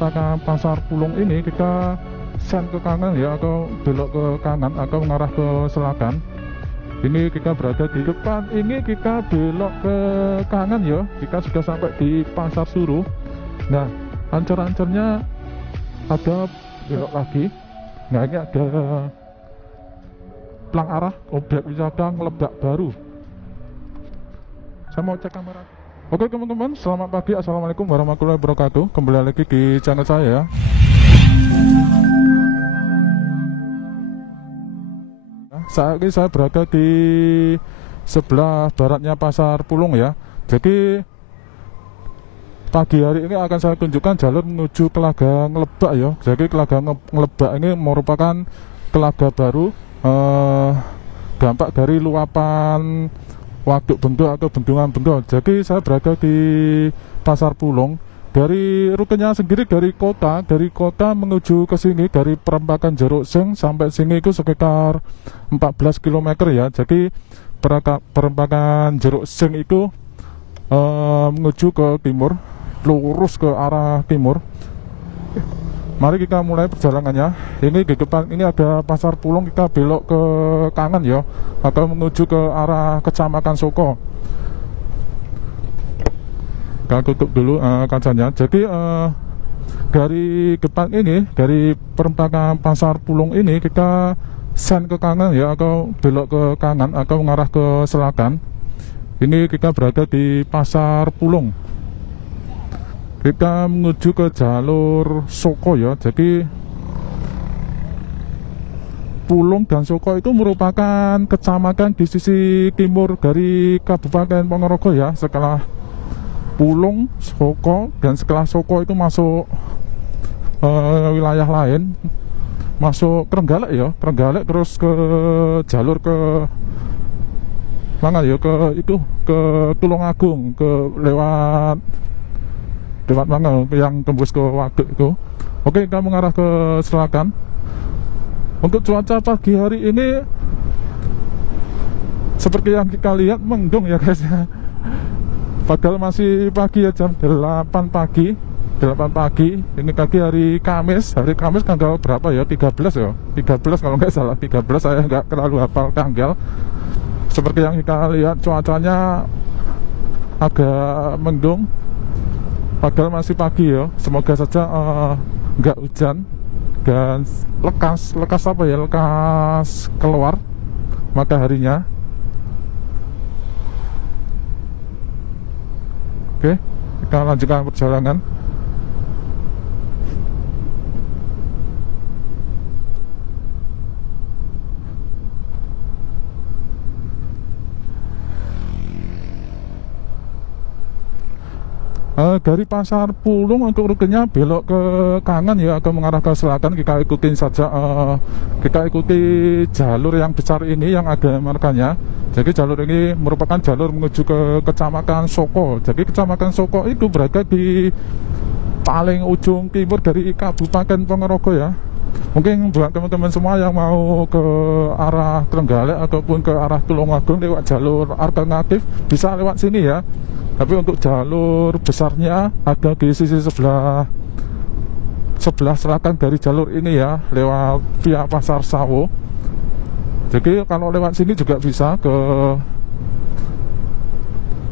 perempatan Pasar Pulung ini kita sen ke kanan ya, atau belok ke kanan atau mengarah ke selatan. Ini kita berada di depan, ini kita belok ke kanan ya, kita sudah sampai di Pasar Suruh. Nah, ancur-ancurnya ada belok lagi. Nah, ini ada pelang arah objek wisata Ngelebak baru. Saya mau cek kamera. Oke teman-teman, selamat pagi, assalamualaikum warahmatullahi wabarakatuh. Kembali lagi di channel saya. Saat ini saya berada di sebelah baratnya Pasar Pulung ya. Jadi pagi hari ini akan saya tunjukkan jalur menuju Telaga Ngelebak ya. Jadi Telaga Ngelebak ini merupakan telaga baru, dampak dari luapan Waduk Bendo atau Bendungan Bendo. Jadi saya berada di Pasar Pulung. Dari rutenya sendiri dari kota menuju ke sini, dari perempatan Jeruk Seng sampai sini itu sekitar 14 km ya. Jadi perempatan Jeruk Seng itu menuju ke timur, lurus ke arah timur. Mari kita mulai perjalanannya. Ini di depan ini ada Pasar Pulung, kita belok ke kanan ya, atau menuju ke arah Kecamatan Soko. Kita tutup dulu kacanya. Jadi dari depan ini, dari perempatan Pasar Pulung ini kita sen ke kanan ya, atau belok ke kanan atau mengarah ke selatan. Ini kita berada di Pasar Pulung. Kita menuju ke jalur Soko ya. Jadi Pulung dan Soko itu merupakan kecamatan di sisi timur dari Kabupaten Ponorogo ya. Setelah Pulung, Soko, dan setelah Soko itu masuk wilayah lain, masuk Trenggalek ya, Trenggalek terus ke jalur ke mana ya, ke itu ke Tulungagung, ke lewat mana yang tembus ke Waduk itu. Oke, kita mengarah ke selatan. Untuk cuaca pagi hari ini seperti yang kita lihat mendung ya guys ya. Padahal masih pagi ya, jam 8 pagi. Ini pagi hari Kamis tanggal berapa ya? 13 ya? 13 kalau nggak salah, 13, saya nggak terlalu hafal tanggal. Seperti yang kita lihat cuacanya agak mendung, padahal masih pagi ya. Semoga saja nggak hujan dan lekas keluar mataharinya. Oke, kita lanjutkan perjalanan. Dari Pasar Pulung untuk rutenya belok ke kanan ya, atau mengarah ke selatan. Kita ikutin saja, kita ikuti jalur yang besar ini yang ada markanya. Jadi jalur ini merupakan jalur menuju ke Kecamatan Soko. Jadi Kecamatan Soko itu berada di paling ujung timur dari Kabupaten Ponorogo ya. Mungkin buat teman-teman semua yang mau ke arah Trenggalek ataupun ke arah Tulungagung lewat jalur alternatif bisa lewat sini ya. Tapi untuk jalur besarnya ada di sisi sebelah selatan dari jalur ini ya, lewat via Pasar Sawo. Jadi kalau lewat sini juga bisa ke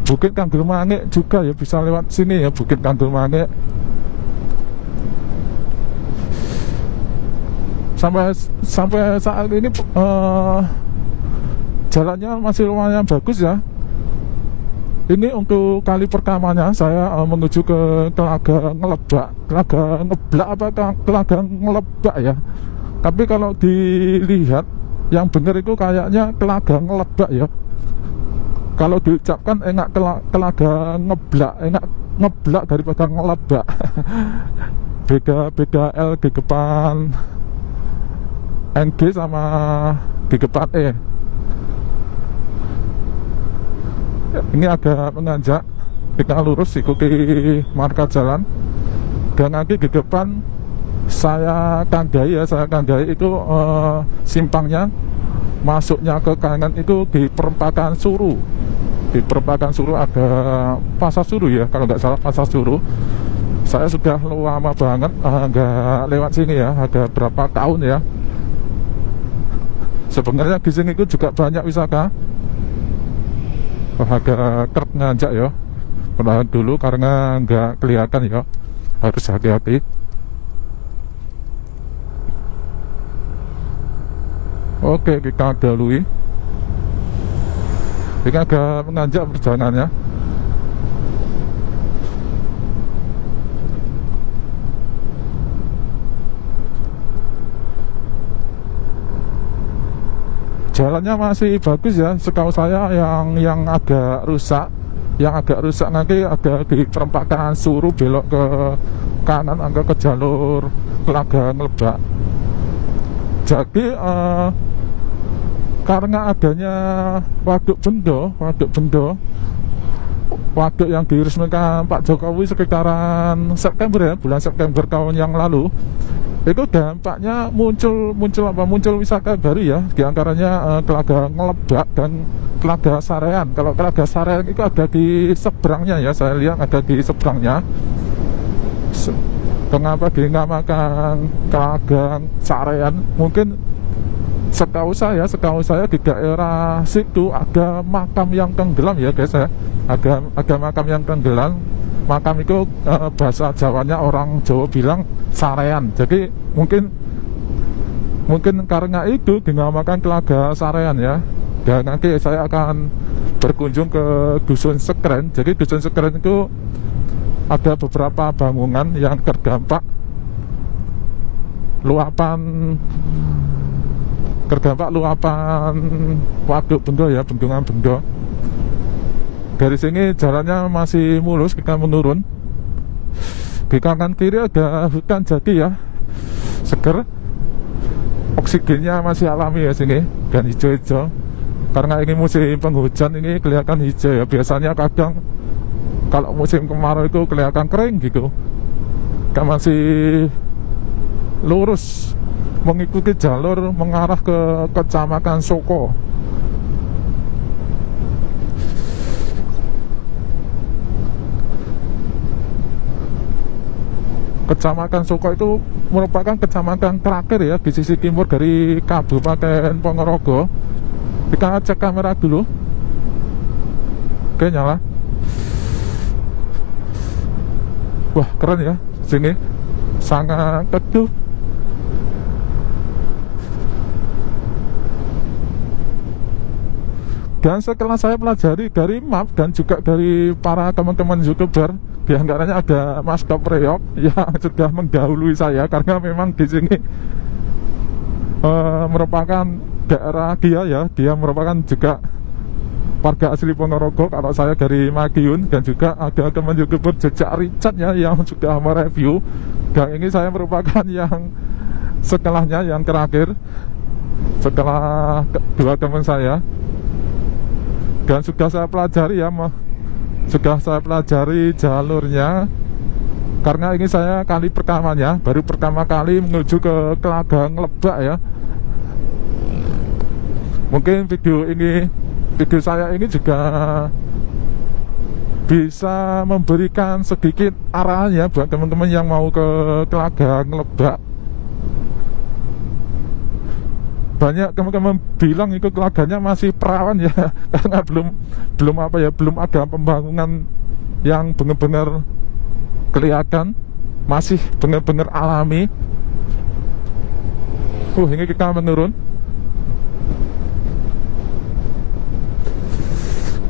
Bukit Kanggel Mangek juga ya, bisa lewat sini ya, Bukit Kanggel Mangek. Sampai saat ini jalannya masih lumayan bagus ya. Ini untuk kali pertamanya saya menuju ke Telaga Ngelebak. Telaga Ngelebak ya. Tapi kalau dilihat yang benar itu kayaknya Telaga Ngelebak ya. Kalau diucapkan enak Telaga Ngeblak, enak ngeblak daripada ngelebak. Beda L di depan NG sama di depan E. Ini agak menanjak, kita lurus ikuti marka jalan. Dan nanti di depan saya tandai itu simpangnya, masuknya ke kanan itu di perempatan Suruh. Di perempatan Suruh ada Pasar Suruh ya, kalau nggak salah Pasar Suruh. Saya sudah lama banget nggak lewat sini ya, agak berapa tahun ya. Sebenarnya di sini itu juga banyak wisata. Agak kerap ngajak ya, pernah dulu karena nggak kelihatan ya, harus hati-hati. Oke, kita dahului. Ini agak menanjak perjalanannya. Jalannya masih bagus ya, setahu saya yang agak rusak, nanti agak di perempatan suruh belok ke kanan, agak ke jalur Telaga Ngelebak. Jadi karena adanya waduk waduk yang diresmikan Pak Jokowi sekitaran September ya, bulan September tahun yang lalu, itu dampaknya muncul wisata baru ya, diantaranya Telaga Ngelebak dan Telaga Sarean. Kalau Telaga Sarean itu ada di seberangnya ya, saya lihat ada di seberangnya. Kenapa dinamakan Telaga Sarean? Mungkin setahu saya di daerah situ ada makam yang tenggelam ya guys ya, ada makam yang tenggelam. Makam itu bahasa Jawanya orang Jawa bilang sarean. Jadi mungkin karena itu dinamakan Telaga Sarean ya. Dan nanti saya akan berkunjung ke Dusun Sekren. Jadi Dusun Sekren itu ada beberapa bangunan yang terdampak luapan waduk Bendo ya, Bendungan Bendo. Dari sini jalannya masih mulus, kita menurun. Di kanan kiri ada hutan jati ya, seger, oksigennya masih alami ya sini, dan hijau-hijau. Karena ini musim penghujan, ini kelihatan hijau ya. Biasanya kadang kalau musim kemarau itu kelihatan kering gitu. Kan masih lurus mengikuti jalur mengarah ke Kecamatan Soko. Kecamatan Soko itu merupakan kecamatan terakhir ya di sisi timur dari Kabupaten Ponorogo. Kita cek kamera dulu. Oke, nyala. Wah, keren ya sini, sangat teduh. Dan setelah saya pelajari dari map dan juga dari para teman-teman YouTuber, diantaranya ada Mas Top Reok yang sudah mendahului saya, karena memang di sini merupakan daerah dia merupakan juga warga asli Ponorogo. Kalau saya dari Madiun, dan juga ada teman YouTuber Jejak Richard ya yang sudah mereview. Dan ini saya merupakan yang setelahnya, yang terakhir setelah dua teman saya. Dan sudah saya pelajari ya, jalurnya, karena ini saya kali pertamanya, baru pertama kali menuju ke Telaga Ngelebak ya. Mungkin video saya ini juga bisa memberikan sedikit arahan ya buat teman-teman yang mau ke Telaga Ngelebak. Banyak teman-teman bilang itu telaganya masih perawan ya, karena belum ada pembangunan yang benar-benar kelihatan, masih benar-benar alami. Ini kita menurun.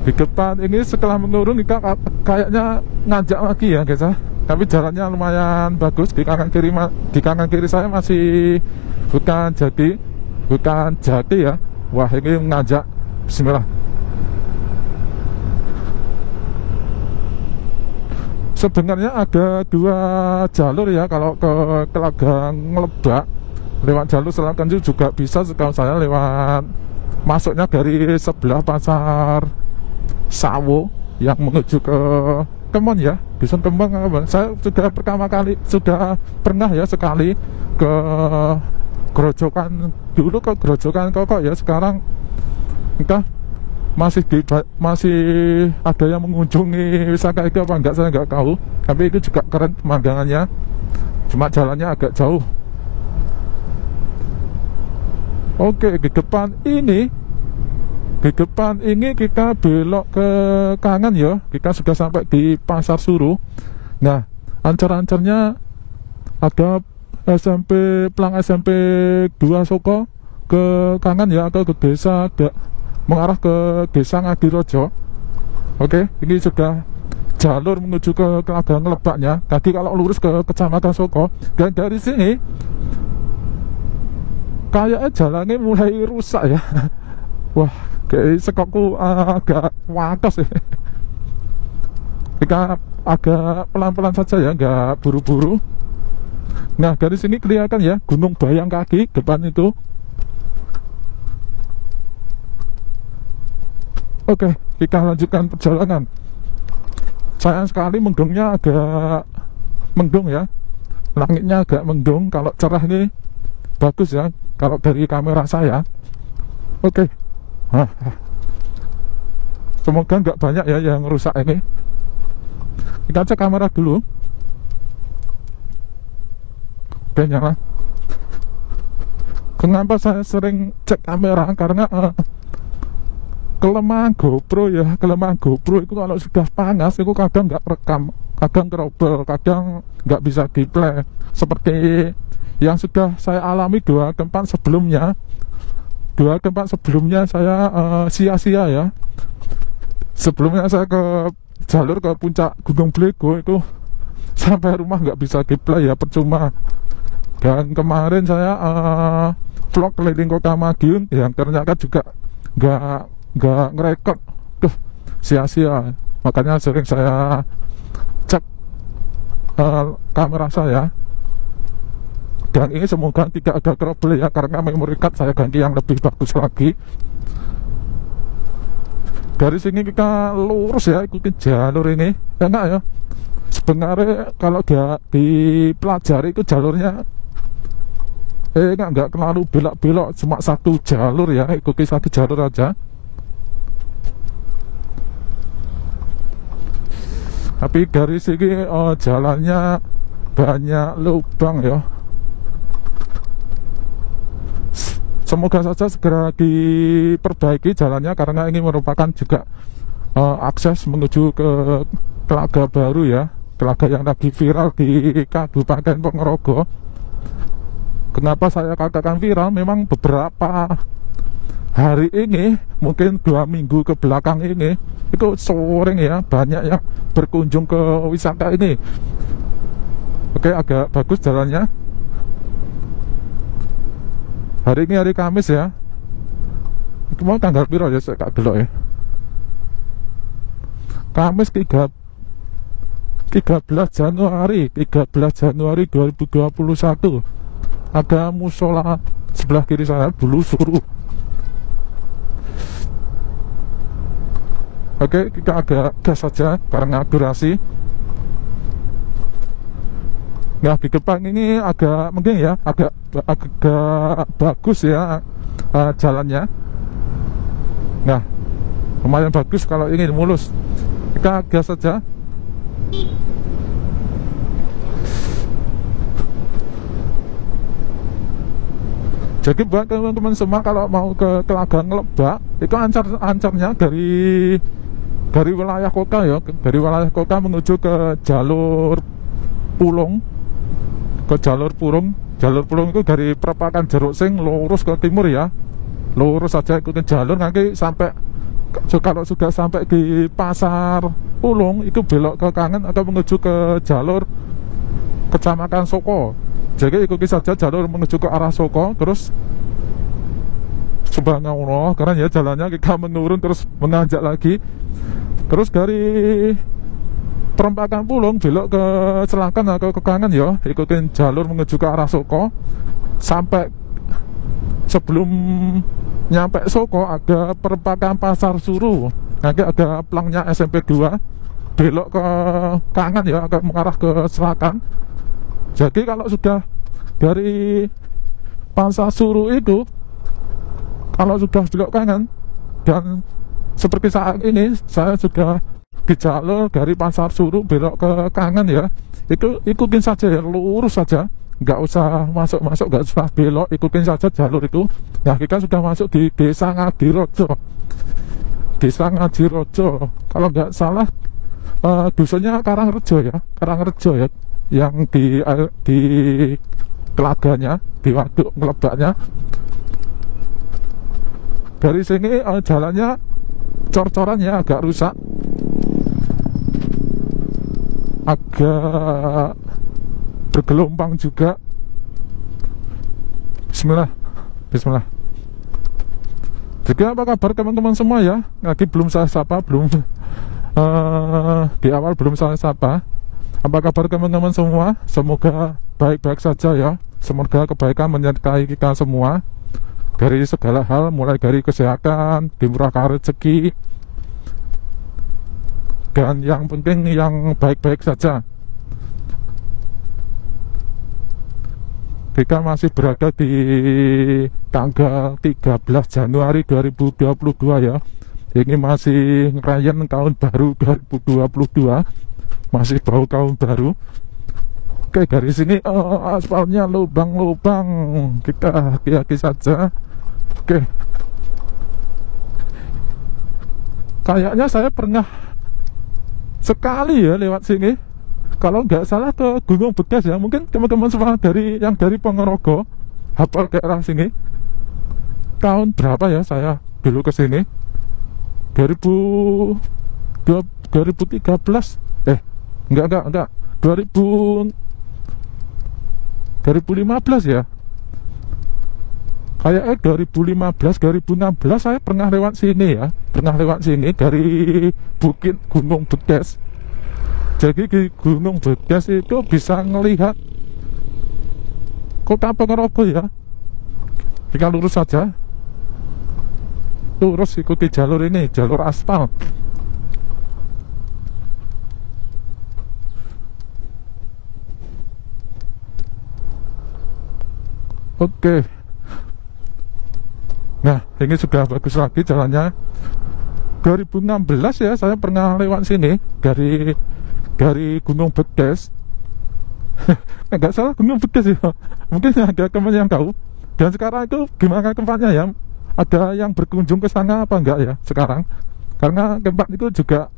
Di depan ini setelah menurun kita kayaknya ngajak lagi ya guys ya. Tapi jalannya lumayan bagus. Di kanan kiri saya masih hutan jati ya. Wah, ini ngajak. Bismillah. Sebenarnya ada dua jalur ya kalau ke Telaga Ngelebak. Lewat jalur selatan juga bisa, setahu saya lewat masuknya dari sebelah pasar Sawo yang menuju ke Kemon ya, Dusun Kemon. Saya sudah pernah ya sekali ke Grojogan, dulu ke Grojogan Koko ya, sekarang entah masih ada yang mengunjungi wisata itu apa enggak saya nggak tahu, tapi itu juga keren pemandangannya, cuma jalannya agak jauh. Oke, di depan ini kita belok ke kanan ya, kita sudah sampai di Pasar Suruh. Nah, ancar-ancarnya ada Pelang SMP 2 Soko ke kanan ya, atau ke desa mengarah ke desa Ngadirojo. Oke, ini sudah jalur menuju ke Telaga Ngelebaknya. Tadi kalau lurus ke Kecamatan Soko, dan dari sini kayaknya jalannya mulai rusak ya. Wah, kayak sekokku agak wakas ya. Kita agak pelan-pelan saja ya, nggak buru-buru. Nah, dari sini kelihatan ya Gunung Bayang Kaki depan itu. Oke, kita lanjutkan perjalanan. Sayang sekali mendungnya agak mendung ya, langitnya agak mendung. Kalau cerah ini bagus ya, kalau dari kamera saya. Oke. Semoga nggak banyak ya yang rusak ini. Kita cek kamera dulu. Oke, nyala. Kenapa saya sering cek kamera? Karena kelemahan GoPro itu kalau sudah panas itu kadang nggak rekam, kadang trouble, kadang nggak bisa di play. Seperti yang sudah saya alami dua tempat sebelumnya saya sia-sia ya. Sebelumnya saya ke jalur ke puncak Gunung Blego itu sampai rumah nggak bisa di play ya, percuma. Dan kemarin saya vlog keliling kota Madiun yang ternyata juga nggak ngerekod, tuh sia-sia. Makanya sering saya cek kamera saya, dan ini semoga tidak ada trouble ya, karena memory card saya ganti yang lebih bagus lagi. Dari sini kita lurus ya, ikuti jalur ini ya, enggak ya. Sebenarnya kalau dia dipelajari itu jalurnya enggak terlalu belok-belok, cuma satu jalur ya, ikuti satu jalur aja. Tapi dari sini jalannya banyak lubang ya. Semoga saja segera diperbaiki jalannya, karena ini merupakan juga akses menuju ke Telaga Baru ya, telaga yang lagi viral di Kabupaten Ponorogo. Kenapa saya katakan viral? Memang beberapa hari ini, mungkin 2 minggu ke belakang ini, itu sering ya banyak yang berkunjung ke wisata ini. Oke, agak bagus jalannya. Hari ini hari Kamis ya. Itu mau tanggal piro ya, saya gak delok ya. Kamis 13 Januari 2021. Ada musola sebelah kiri saya, Bulu Suruh. Oke, kita agak gas saja karena durasi. Nah, di depan ini agak mungkin ya, agak bagus ya jalannya. Nah, lumayan bagus kalau ingin mulus. Kita gas saja. Jadi buat teman-teman semua kalau mau ke Telaga Ngelebak, itu ancarnya dari wilayah kota ya, dari wilayah kota menuju ke jalur Pulung, jalur Pulung itu dari perempatan Jeruk Sing lurus ke timur ya, lurus saja ikutin jalur, nanti sampai kalau sudah sampai di Pasar Pulung itu belok ke kanan atau menuju ke jalur Kecamatan Soko. Jadi ikuti saja jalur menuju ke arah Soko, terus subhanallah, karena ya jalannya kita menurun terus menanjak lagi. Terus dari perempatan Pulung belok ke selatan atau ke kanan ya, ikutin jalur menuju ke arah Soko. Sampai sebelum nyampe Soko ada perempatan Pasar Suruh, nanti ada pelangnya SMP 2, belok ke kanan ya, agak mengarah ke selatan. Jadi kalau sudah dari Pasar Suruh itu, kalau sudah belok kanan dan seperti saat ini saya sudah di jalur dari Pasar Suru belok ke Kangen ya. Itu ikutin saja ya, lurus saja, nggak usah masuk, nggak usah belok, ikutin saja jalur itu. Nah, kita sudah masuk di Desa Ngadirojo. Desa Ngadirojo, kalau nggak salah dusunnya Karangrejo ya, yang di telaganya, di waduk ngelebaknya. Dari sini jalannya cor-corannya agak rusak, agak bergelombang juga. Bismillah. Jadi apa kabar teman-teman semua ya? Lagi belum saya sapa, di awal belum saya sapa. Apa kabar teman-teman semua? Semoga baik-baik saja ya. Semoga kebaikan menyertai kita semua dari segala hal, mulai dari kesehatan, dimurahkan rezeki, dan yang penting yang baik-baik saja. Kita masih berada di tanggal 13 Januari 2022 ya. Ini masih ngerayain tahun baru 2022, masih bau tahun baru. Oke, dari sini aspalnya lubang-lubang, kita hati-hati saja. Oke, kayaknya saya pernah sekali ya lewat sini, kalau nggak salah ke Gunung Begas ya. Mungkin teman-teman semua yang dari Ponorogo hafal daerah sini. Tahun berapa ya saya dulu ke sini? 2013 enggak 2015 ya. Kayaknya 2015 saya pernah lewat sini ya. Dari Bukit Gunung Begas. Jadi di Gunung Begas itu bisa ngelihat Kota Ponorogo ya. Kita lurus saja, lurus ikuti jalur ini, jalur aspal. Oke. Nah, ini sudah bagus lagi jalannya. 2016 ya saya pernah lewat sini dari Gunung Begas. Nggak salah Gunung Begas ya. Mungkin ada teman yang tahu. Dan sekarang itu gimana tempatnya ya? Ada yang berkunjung ke sana apa enggak ya sekarang? Karena tempat itu juga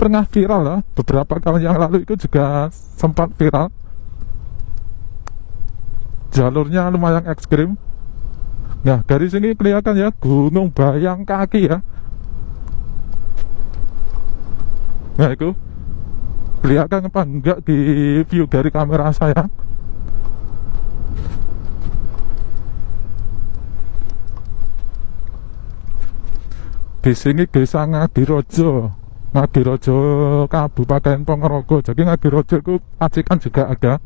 pernah viral lah. Beberapa tahun yang lalu itu juga sempat viral. Jalurnya lumayan ekstrim. Nah, dari sini kelihatan ya Gunung Bayang Kaki ya. Nah, itu kelihatan apa enggak di view dari kamera saya? Di sini Desa Ngadirojo, Kabupaten Ponorogo. Jadi Ngadirojo itu Pacikan juga ada.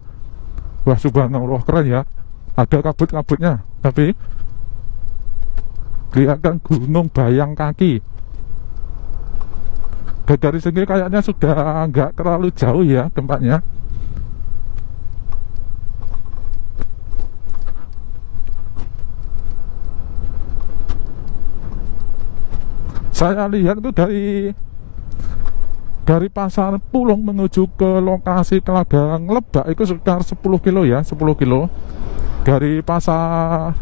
Wah, subhanallah, keren ya. Ada kabut-kabutnya, tapi kelihatan Gunung Bayang Kaki. Dari sini kayaknya sudah nggak terlalu jauh ya tempatnya. Saya lihat itu dari Pasar Pulung menuju ke lokasi Telaga Ngelebak itu sekitar 10 kilo ya, 10 kilo. Dari Pasar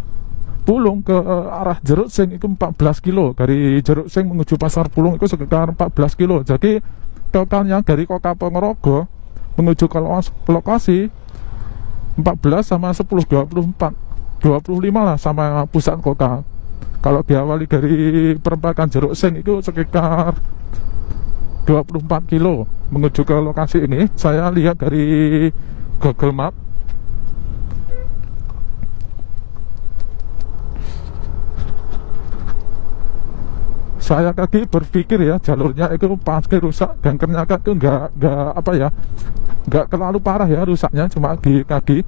Pulung ke arah Jeruk Sing itu 14 kilo. Dari Jeruk Sing menuju Pasar Pulung itu sekitar 14 kilo. Jadi totalnya dari Kota Ponorogo menuju ke lokasi 14 sama 10, 25 lah sama pusat kota. Kalau diawali dari perempatan Jeruk Sing itu sekitar 24 kilo menuju ke lokasi ini. Saya lihat dari Google Map. Saya tadi berpikir ya jalurnya itu pasti rusak, dan ternyata itu nggak terlalu parah ya rusaknya, cuma di kaki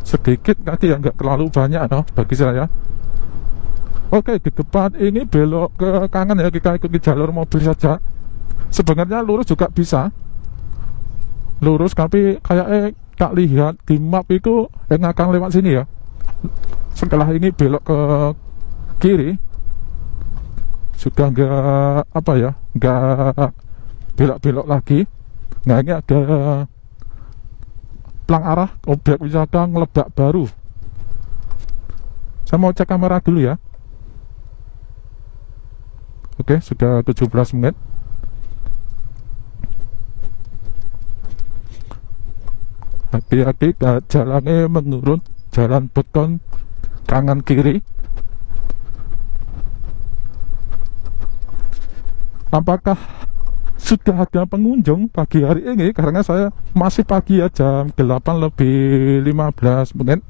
sedikit kaki yang nggak terlalu banyak no, bagi saya. Oke, di depan ini belok ke kanan ya, kita ikuti jalur mobil saja. Sebenarnya lurus juga bisa, lurus, tapi kayak tak lihat di map itu yang akan lewat sini ya. Setelah ini belok ke kiri. sudah nggak apa ya, nggak belok-belok lagi. Nah ini ada pelang arah objek wisata Ngelebak baru. Saya mau cek kamera dulu ya. Oke, sudah 17 menit. Hati-hati, jalannya menurun, jalan beton kanan kiri. Apakah sudah ada pengunjung pagi hari ini? Karena saya masih pagi ya, jam 8 lebih 15 menit.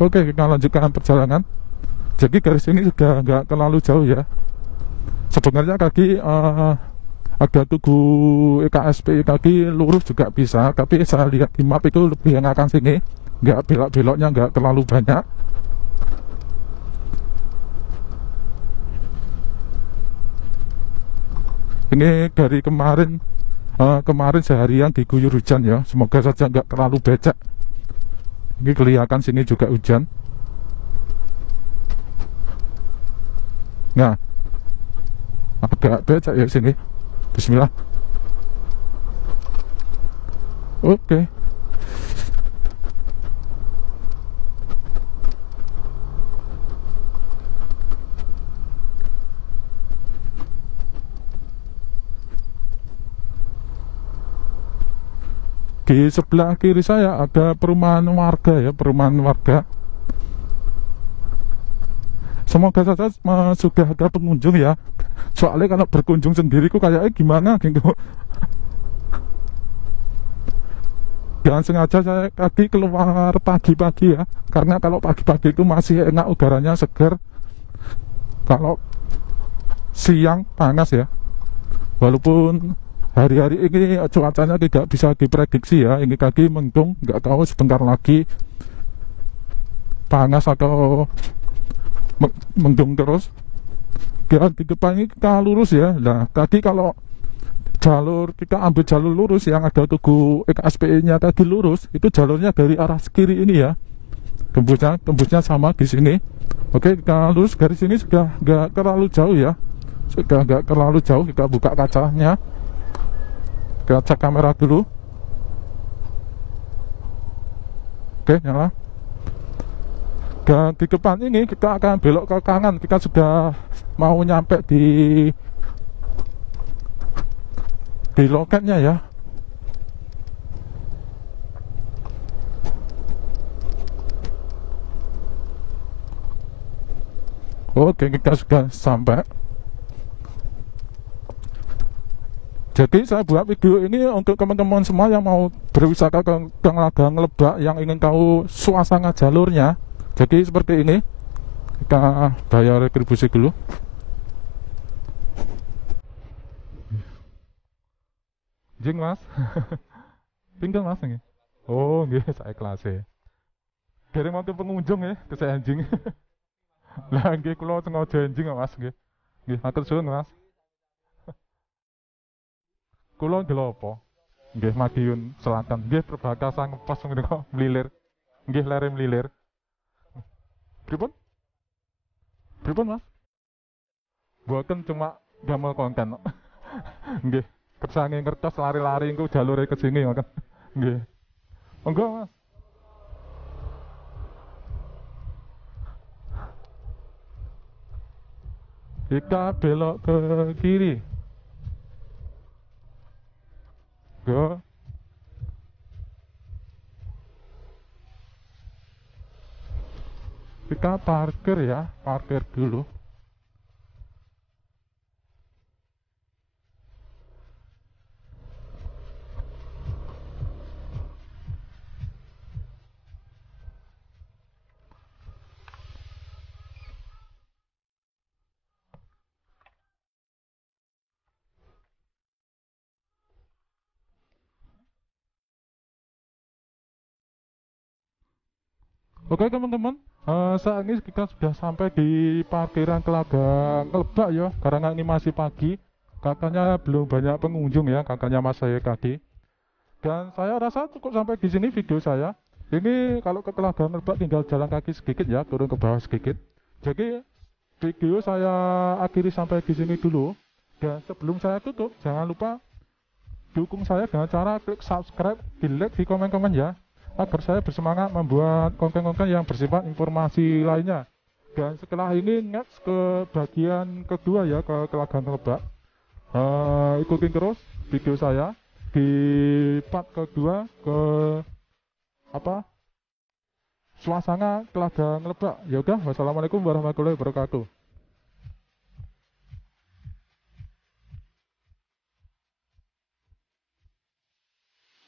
Oke, kita lanjutkan perjalanan. Jadi garis ini sudah nggak terlalu jauh ya. Sebenarnya kaki ada tugu EKSP kaki lurus juga bisa, tapi saya lihat di map itu lebih enakan sini, nggak belok-beloknya nggak terlalu banyak. Ini dari kemarin seharian diguyur hujan ya, semoga saja nggak terlalu becek. Ini kelihatan sini juga hujan. Nah, agak becek ya sini. Bismillah. Oke. Di sebelah kiri saya ada perumahan warga ya, perumahan warga. Semoga saja sudah ada pengunjung ya. Soalnya kalau berkunjung sendiri kok kayaknya gimana gitu. Jangan sengaja saya tadi keluar pagi-pagi ya, karena kalau pagi-pagi itu masih enak, udaranya segar. Kalau siang panas ya. Walaupun hari-hari ini cuacanya tidak bisa diprediksi ya. Ini kaki mendung, nggak tahu sebentar lagi panas atau mendung terus. Dan di depan ini kita lurus ya. Nah tadi kalau kita ambil jalur lurus yang ada tugu EKSPI nya tadi lurus, itu jalurnya dari arah kiri ini ya. Tembusnya sama di sini. Oke, kita lurus garis ini sudah nggak terlalu jauh ya. Sudah nggak terlalu jauh. Kita buka kacanya. Kita cek kamera dulu. Oke, nyala. Dan di depan ini kita akan belok ke kanan. Kita sudah mau nyampe di loketnya ya. Oke, kita sudah sampai. Jadi saya buat video ini untuk teman-teman semua yang mau berwisata ke Ngelagang Ngelebak, yang ingin tahu suasana jalurnya. Jadi seperti ini. Kita bayar retribusi dulu. Jing mas. Tinggal mas nih. Oh nggih, saya kelas ya. Kirim waktu pengunjung ya ke saya anjing. Lah nggih kula sengaja anjing mas nggih. Nggih, matur suwun mas. Kula ndelopo. Nggih Madiun Selatan. Nggih Perbatasan ngepas menika mlilir. Nggih lere mlilir. Pripun? Pripun mas? Bukan cuma gamel konten. Nggih. Kersange ngertos lari-lari engko jalure ke sini makan. Nggih. Monggo mas. Kita belok ke kiri. Go. Kita parkir ya, parkir dulu. Oke teman-teman, saat ini kita sudah sampai di parkiran Telaga Ngelebak ya, karena ini masih pagi. Katanya belum banyak pengunjung ya, katanya mas saya tadi. Dan saya rasa cukup sampai di sini video saya. Ini kalau ke Telaga Ngebak tinggal jalan kaki sedikit ya, turun ke bawah sedikit. Jadi video saya akhiri sampai di sini dulu. Dan sebelum saya tutup, jangan lupa dukung saya dengan cara klik subscribe, di like, di komen-komen ya, agar saya bersemangat membuat konten-konten yang bersifat informasi lainnya. Dan setelah ini next ke bagian kedua ya, ke Telaga Ngebak. Ikutin terus video saya di part kedua ke apa suasana Telaga Ngebak. Ya udah, wassalamualaikum warahmatullahi wabarakatuh.